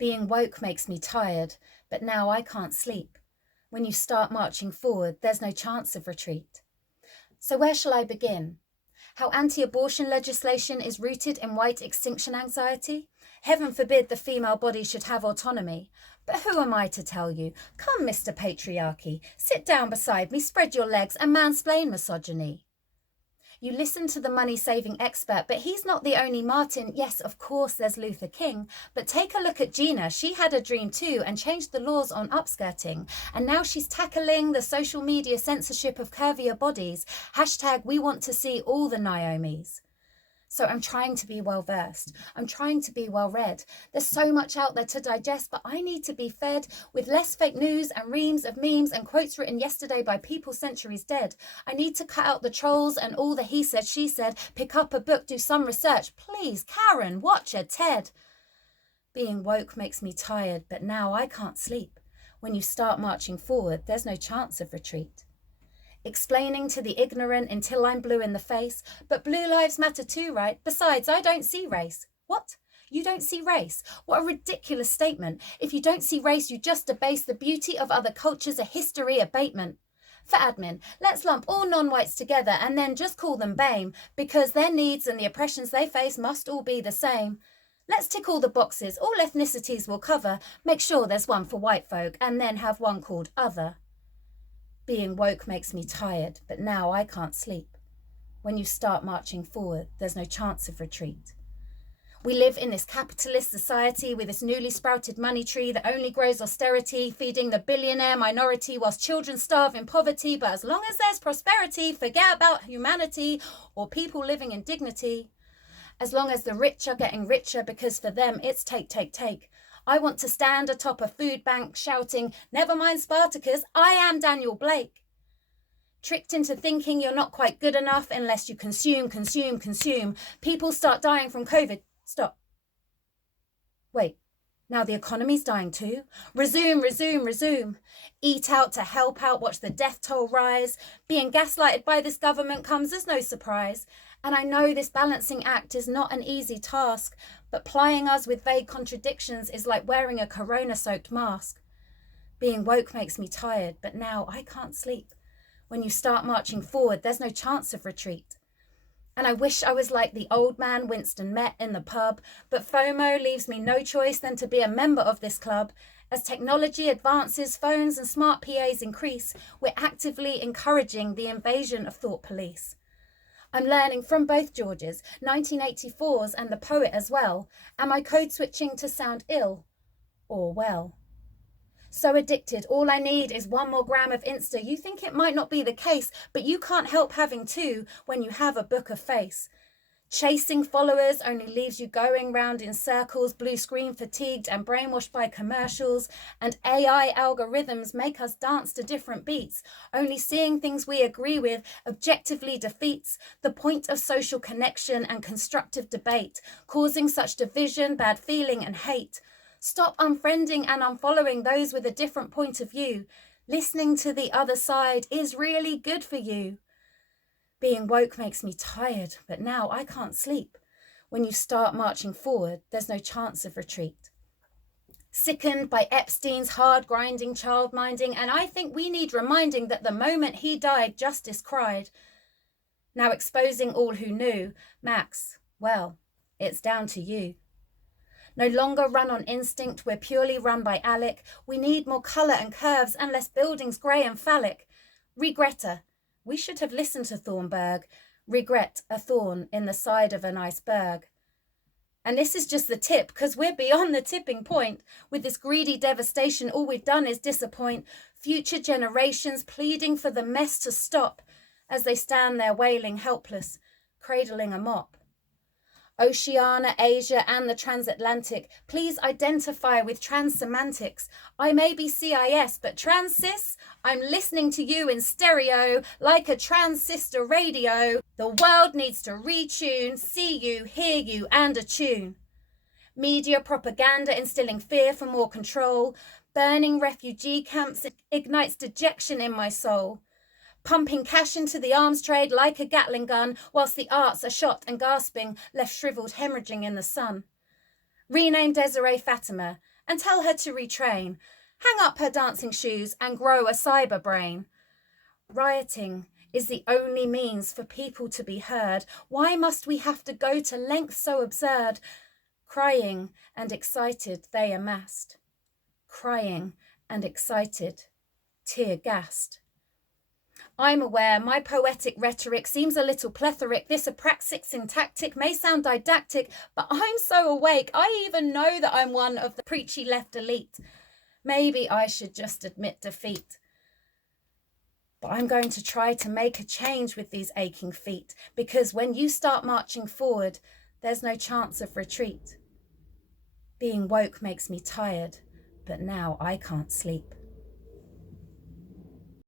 Being woke makes me tired, but now I can't sleep. When you start marching forward, there's no chance of retreat. So where shall I begin? How anti-abortion legislation is rooted in white extinction anxiety? Heaven forbid the female body should have autonomy. But who am I to tell you? Come, Mr. Patriarchy, sit down beside me, spread your legs and mansplain misogyny. You listen to the money-saving expert, but he's not the only Martin. Yes, of course, there's Luther King. But take a look at Gina. She had a dream too and changed the laws on upskirting. And now she's tackling the social media censorship of curvier bodies. Hashtag we want to see all the Naomis. So I'm trying to be well-versed. I'm trying to be well-read. There's so much out there to digest, but I need to be fed with less fake news and reams of memes and quotes written yesterday by people centuries dead. I need to cut out the trolls and all the he said, she said, pick up a book, do some research. Please, Karen, watch a TED. Being woke makes me tired, but now I can't sleep. When you start marching forward, there's no chance of retreat. Explaining to the ignorant until I'm blue in the face. But blue lives matter too, right? Besides, I don't see race. What? You don't see race? What a ridiculous statement. If you don't see race, you just debase the beauty of other cultures, a history abatement. For admin, let's lump all non-whites together and then just call them BAME, because their needs and the oppressions they face must all be the same. Let's tick all the boxes, all ethnicities will cover. Make sure there's one for white folk and then have one called other. Being woke makes me tired, but now I can't sleep. When you start marching forward, there's no chance of retreat. We live in this capitalist society with this newly sprouted money tree that only grows austerity, feeding the billionaire minority whilst children starve in poverty. But as long as there's prosperity, forget about humanity or people living in dignity. As long as the rich are getting richer because for them it's take, take, take. I want to stand atop a food bank shouting, never mind Spartacus, I am Daniel Blake. Tricked into thinking you're not quite good enough unless you consume, consume, consume. People start dying from COVID. Stop. Wait, now the economy's dying too? Resume, resume, resume. Eat out to help out, watch the death toll rise. Being gaslighted by this government comes as no surprise. And I know this balancing act is not an easy task, but plying us with vague contradictions is like wearing a corona-soaked mask. Being woke makes me tired, but now I can't sleep. When you start marching forward, there's no chance of retreat. And I wish I was like the old man Winston met in the pub, but FOMO leaves me no choice than to be a member of this club. As technology advances, phones and smart PAs increase, we're actively encouraging the invasion of thought police. I'm learning from both Georges, 1984's and the poet as well. Am I code switching to sound ill or well? So addicted, all I need is 1 more gram of Insta. You think it might not be the case, but you can't help having 2 when you have a book of face. Chasing followers only leaves you going round in circles, blue screen fatigued and brainwashed by commercials, and AI algorithms make us dance to different beats. Only seeing things we agree with objectively defeats the point of social connection and constructive debate, causing such division, bad feeling and hate. Stop unfriending and unfollowing those with a different point of view. Listening to the other side is really good for you. Being woke makes me tired, but now I can't sleep. When you start marching forward, there's no chance of retreat. Sickened by Epstein's hard-grinding child-minding, and I think we need reminding that the moment he died, justice cried. Now exposing all who knew, Max, well, it's down to you. No longer run on instinct, we're purely run by Alec. We need more colour and curves and less buildings grey and phallic. Regretta. We should have listened to Thornburg. Regret, a thorn in the side of an iceberg. And this is just the tip, because we're beyond the tipping point. With this greedy devastation, all we've done is disappoint future generations, pleading for the mess to stop as they stand there wailing helpless, cradling a mop. Oceania, Asia and the transatlantic, please identify with trans semantics. I may be CIS, but trans cis, I'm listening to you in stereo like a transistor radio. The world needs to retune, see you, hear you and attune. Media propaganda instilling fear for more control. Burning refugee camps ignites dejection in my soul. Pumping cash into the arms trade like a Gatling gun, whilst the arts are shot and gasping, left shriveled hemorrhaging in the sun. Rename Desiree Fatima and tell her to retrain, hang up her dancing shoes and grow a cyber brain. Rioting is the only means for people to be heard. Why must we have to go to lengths so absurd? Crying and excited they amassed. Crying and excited, tear-gassed. I'm aware my poetic rhetoric seems a little plethoric. This apraxic syntactic may sound didactic, but I'm so awake I even know that I'm one of the preachy left elite. Maybe I should just admit defeat. But I'm going to try to make a change with these aching feet, because when you start marching forward, there's no chance of retreat. Being woke makes me tired, but now I can't sleep.